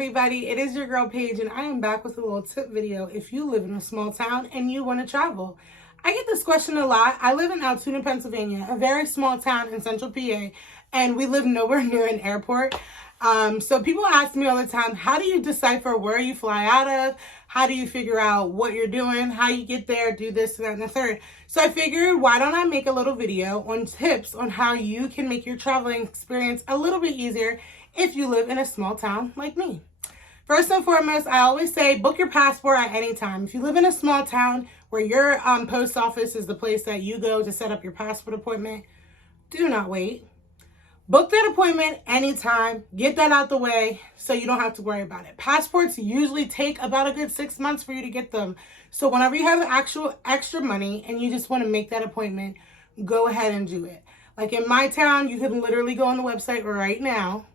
everybody, it is your girl Paige and I am back with a little tip video if you live in a small town and you want to travel. I get this question a lot. I live in Altoona, Pennsylvania, a very small town in central PA, and we live nowhere near an airport. So people ask me all the time, how do you decipher where you fly out of? How do you figure out what you're doing, how you get there, do this, that, and the third? So I figured, why don't I make a little video on tips on how you can make your traveling experience a little bit easier if you live in a small town like me. First and foremost, I always say book your passport at any time. If you live in a small town where your post office is the place that you go to set up your passport appointment, do not wait. Book that appointment anytime. Get that out the way so you don't have to worry about it. Passports usually take about a good 6 months for you to get them. So whenever you have actual extra money and you just want to make that appointment, go ahead and do it. Like in my town, you can literally go on the website right now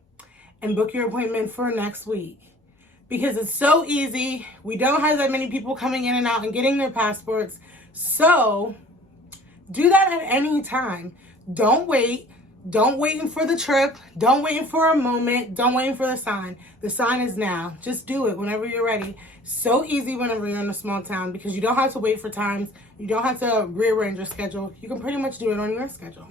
and book your appointment for next week. Because it's so easy. We don't have that many people coming in and out and getting their passports. So do that at any time. Don't wait. Don't wait for the trip. Don't wait for a moment. Don't wait for the sign. The sign is now. Just do it whenever you're ready. So easy whenever you're in a small town because you don't have to wait for times. You don't have to rearrange your schedule. You can pretty much do it on your schedule.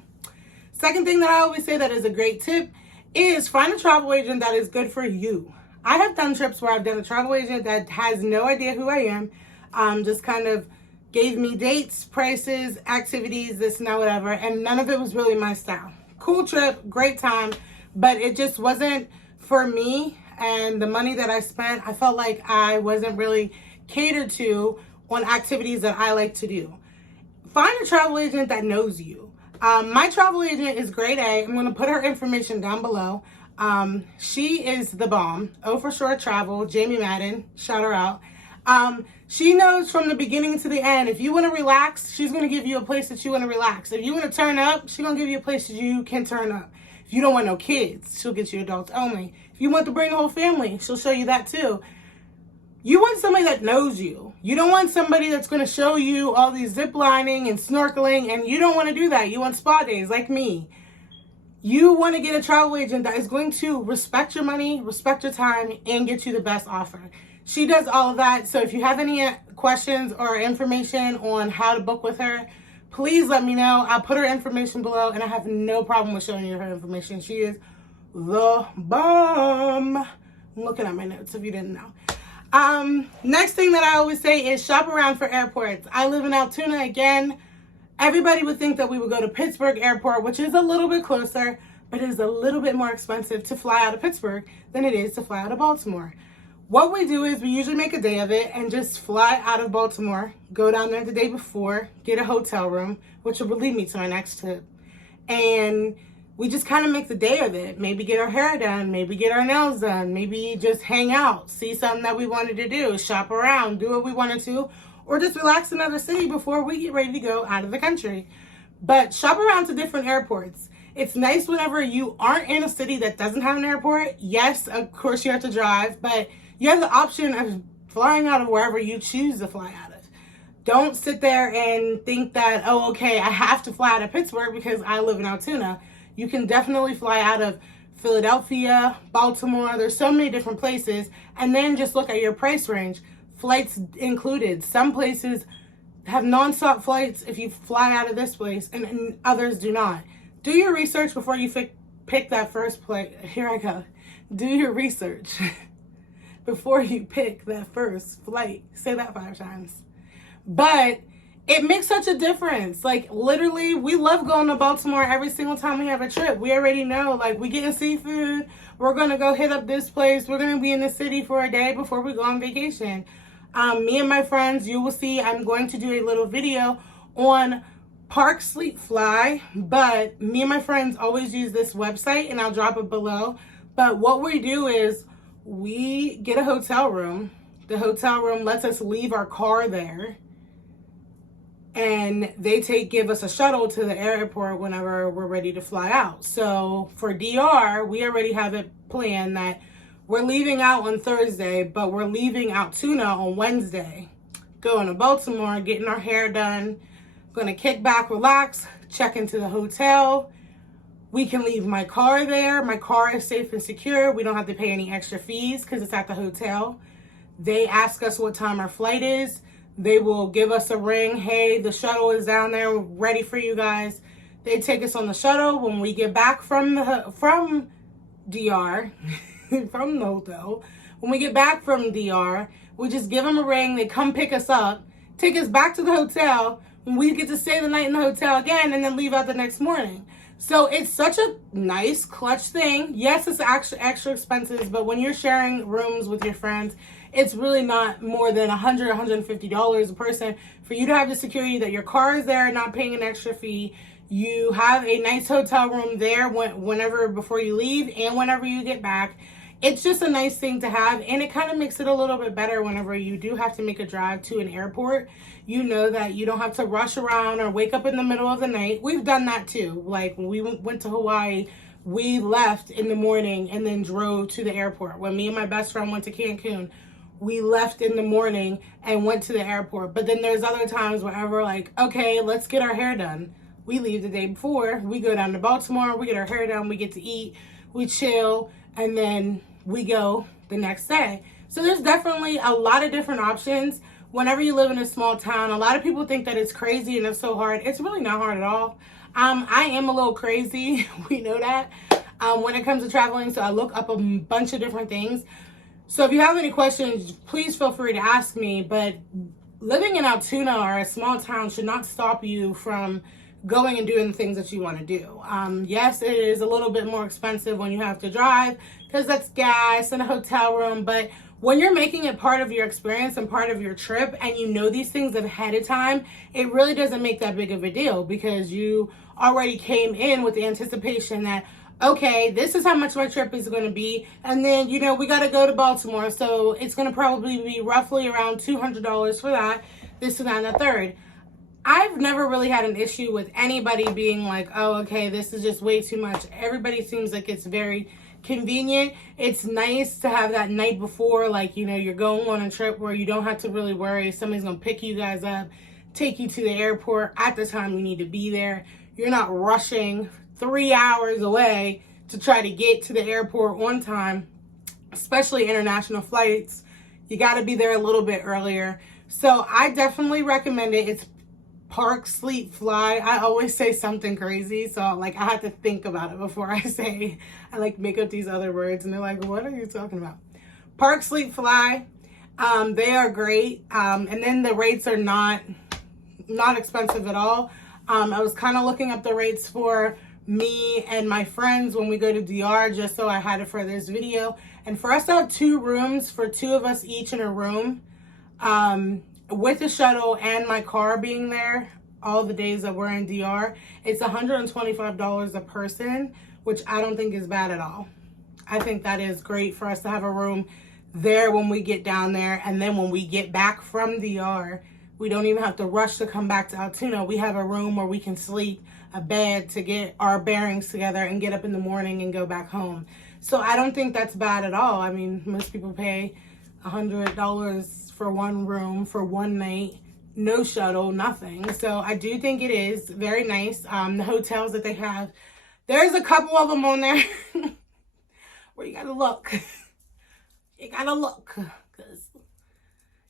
Second thing that I always say that is a great tip is find a travel agent that is good for you. I have done trips where I've done a travel agent that has no idea who I am, just kind of gave me dates, prices, activities, this and that, whatever, and none of it was really my style. Cool trip, great time, but it just wasn't for me, and the money that I spent, I felt like I wasn't really catered to on activities that I like to do. Find a travel agent that knows you. My travel agent is grade A. I'm going to put her information down below. She is the bomb. Oh For Sure Travel, Jamie Madden, shout her out. She knows from the beginning to the end. If you want to relax, she's going to give you a place that you want to relax. If you want to turn up, she's going to give you a place that you can turn up. If you don't want no kids, she'll get you adults only. If you want to bring a whole family, she'll show you that too. You want somebody that knows you. You don't want somebody that's going to show you all these zip lining and snorkeling, and you don't want to do that. You want spa days like me. You want to get a travel agent that is going to respect your money, respect your time, and get you the best offer. She does all of that. So if you have any questions or information on how to book with her, please let me know. I'll put her information below, and I have no problem with showing you her information. She is the bomb. I'm looking at my notes if you didn't know. Next thing that I always say is shop around for airports. I live in Altoona again. Everybody would think that we would go to Pittsburgh Airport, which is a little bit closer, but it is a little bit more expensive to fly out of Pittsburgh than it is to fly out of Baltimore. What we do is we usually make a day of it and just fly out of Baltimore, go down there the day before, get a hotel room, which will lead me to my next tip. And we just kind of make the day of it. Maybe get our hair done, maybe get our nails done, maybe just hang out, see something that we wanted to do, shop around, do what we wanted to, or just relax in another city before we get ready to go out of the country. But shop around to different airports. It's nice whenever you aren't in a city that doesn't have an airport. Yes, of course you have to drive, but you have the option of flying out of wherever you choose to fly out of. Don't sit there and think that, oh, okay, I have to fly out of Pittsburgh because I live in Altoona. You can definitely fly out of Philadelphia, Baltimore. There's so many different places. And then just look at your price range. Flights included. Some places have nonstop flights if you fly out of this place, and others do not. Do your research before you pick that first place. Here I go. Do your research before you pick that first flight. Say that 5 times. But it makes such a difference. Like, literally, we love going to Baltimore every single time we have a trip. We already know, like, we getting seafood. We're going to go hit up this place. We're going to be in the city for a day before we go on vacation. Me and my friends, you will see, I'm going to do a little video on Park Sleep Fly. But me and my friends always use this website, and I'll drop it below. But what we do is we get a hotel room. The hotel room lets us leave our car there. And they give us a shuttle to the airport whenever we're ready to fly out. So for DR, we already have it planned that we're leaving out on Thursday, but we're leaving Altoona on Wednesday. Going to Baltimore, getting our hair done, gonna kick back, relax, check into the hotel. We can leave my car there. My car is safe and secure. We don't have to pay any extra fees because it's at the hotel. They ask us what time our flight is. They will give us a ring. Hey, the shuttle is down there ready for you guys. They take us on the shuttle. When we get back from DR, from the hotel, when we get back from DR, we just give them a ring. They come pick us up, take us back to the hotel. We get to stay the night in the hotel again and then leave out the next morning. So it's such a nice clutch thing. Yes, it's extra expensive, but when you're sharing rooms with your friends, it's really not more than $100, $150 a person for you to have the security that your car is there, not paying an extra fee. You have a nice hotel room there whenever before you leave and whenever you get back. It's just a nice thing to have, and it kind of makes it a little bit better whenever you do have to make a drive to an airport. You know that you don't have to rush around or wake up in the middle of the night. We've done that too. Like when we went to Hawaii, we left in the morning and then drove to the airport. When me and my best friend went to Cancun, we left in the morning and went to the airport. But then there's other times where we're like, okay, let's get our hair done. We leave the day before. We go down to Baltimore. We get our hair done. We get to eat. We chill. And then we go the next day. So there's definitely a lot of different options whenever you live in a small town. A lot of people think that it's crazy and it's so hard. It's really not hard at all. I am a little crazy. We know that when it comes to traveling. So I look up a bunch of different things. So if you have any questions, please feel free to ask me. But living in Altoona or a small town should not stop you from going and doing the things that you want to do. Yes, it is a little bit more expensive when you have to drive because that's gas and a hotel room. But when you're making it part of your experience and part of your trip and you know these things ahead of time, it really doesn't make that big of a deal because you already came in with the anticipation that, okay, this is how much my trip is going to be. And then, you know, we got to go to Baltimore. So it's going to probably be roughly around $200 for that, this and that and the third. I've never really had an issue with anybody being like, oh, okay, this is just way too much. Everybody seems like it's very convenient. It's nice to have that night before, like, you know, you're going on a trip where you don't have to really worry. Somebody's going to pick you guys up, take you to the airport at the time you need to be there. You're not rushing 3 hours away to try to get to the airport on time, especially international flights. You got to be there a little bit earlier. So I definitely recommend it. It's Park, Sleep, Fly. I always say something crazy, so like I have to think about it before I say. I like make up these other words, and they're like, "What are you talking about?" Park, Sleep, Fly. They are great, and then the rates are not expensive at all. I was kind of looking up the rates for me and my friends when we go to DR, just so I had it for this video. And for us to have 2 rooms for 2 of us each in a room, with the shuttle and my car being there all the days that we're in DR, it's $125 a person, which I don't think is bad at all. I think that is great for us to have a room there when we get down there. And then when we get back from DR, we don't even have to rush to come back to Altoona. We have a room where we can sleep, a bed to get our bearings together and get up in the morning and go back home. So I don't think that's bad at all. I mean, most people pay $100 for one room for one night, no shuttle, nothing. So I do think it is very nice. The hotels that they have, there's a couple of them on there where you gotta look. You gotta look, because,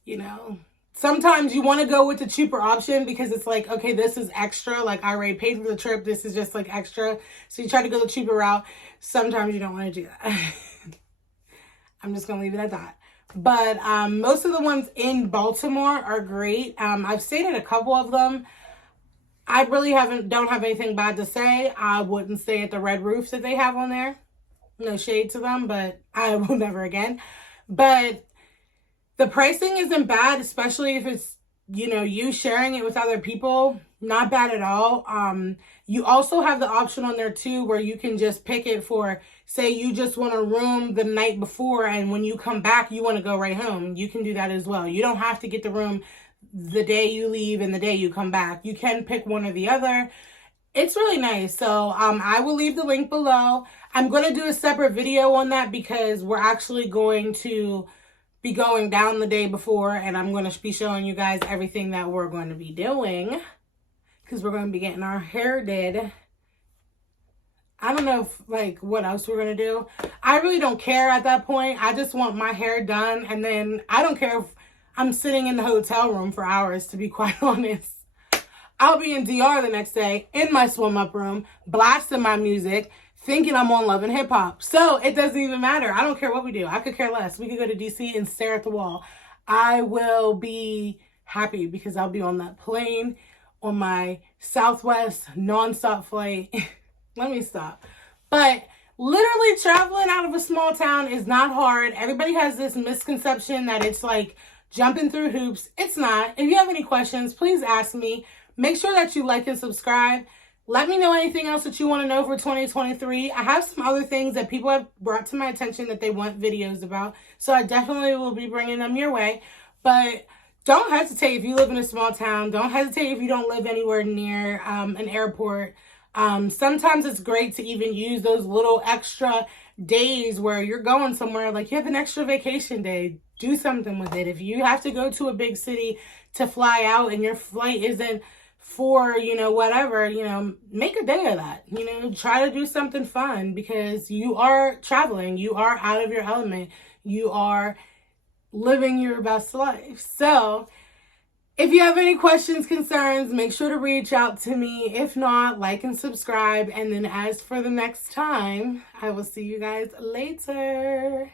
you know, sometimes you want to go with the cheaper option because it's like, okay, this is extra. Like, I already paid for the trip. This is just like extra. So you try to go the cheaper route. Sometimes you don't want to do that. I'm just going to leave it at that. But most of the ones in Baltimore are great. I've stayed at a couple of them. I really don't have anything bad to say. I wouldn't stay at the Red Roofs that they have on there. No shade to them, but I will never again. But the pricing isn't bad, especially if it's, you know, you sharing it with other people. Not bad at all. You also have the option on there too where you can just pick it for, say you just want a room the night before and when you come back you want to go right home. You can do that as well. You don't have to get the room the day you leave and the day you come back. You can pick one or the other. It's really nice. So I will leave the link below. I'm going to do a separate video on that because we're actually going to be going down the day before and I'm going to be showing you guys everything that we're going to be doing because we're going to be getting our hair did. I don't know if, like, what else we're going to do. I really don't care at that point. I just want my hair done. And then I don't care if I'm sitting in the hotel room for hours, to be quite honest. I'll be in DR the next day in my swim up room, blasting my music, thinking I'm on Love and Hip Hop. So it doesn't even matter. I don't care what we do. I could care less. We could go to DC and stare at the wall. I will be happy because I'll be on that plane on my Southwest nonstop flight. Let me stop. But literally traveling out of a small town is not hard. Everybody has this misconception that it's like jumping through hoops. It's not. If you have any questions, please ask me. Make sure that you like and subscribe. Let me know anything else that you want to know for 2023. I have some other things that people have brought to my attention that they want videos about. So I definitely will be bringing them your way. But don't hesitate if you live in a small town. Don't hesitate if you don't live anywhere near an airport. Sometimes it's great to even use those little extra days where you're going somewhere, like you have an extra vacation day. Do something with it. If you have to go to a big city to fly out and your flight isn't for, whatever, make a day of that. Try to do something fun because you are traveling. You are out of your element. You are living your best life. So if you have any questions, concerns, make sure to reach out to me. If not, like and subscribe. And then as for the next time, I will see you guys later.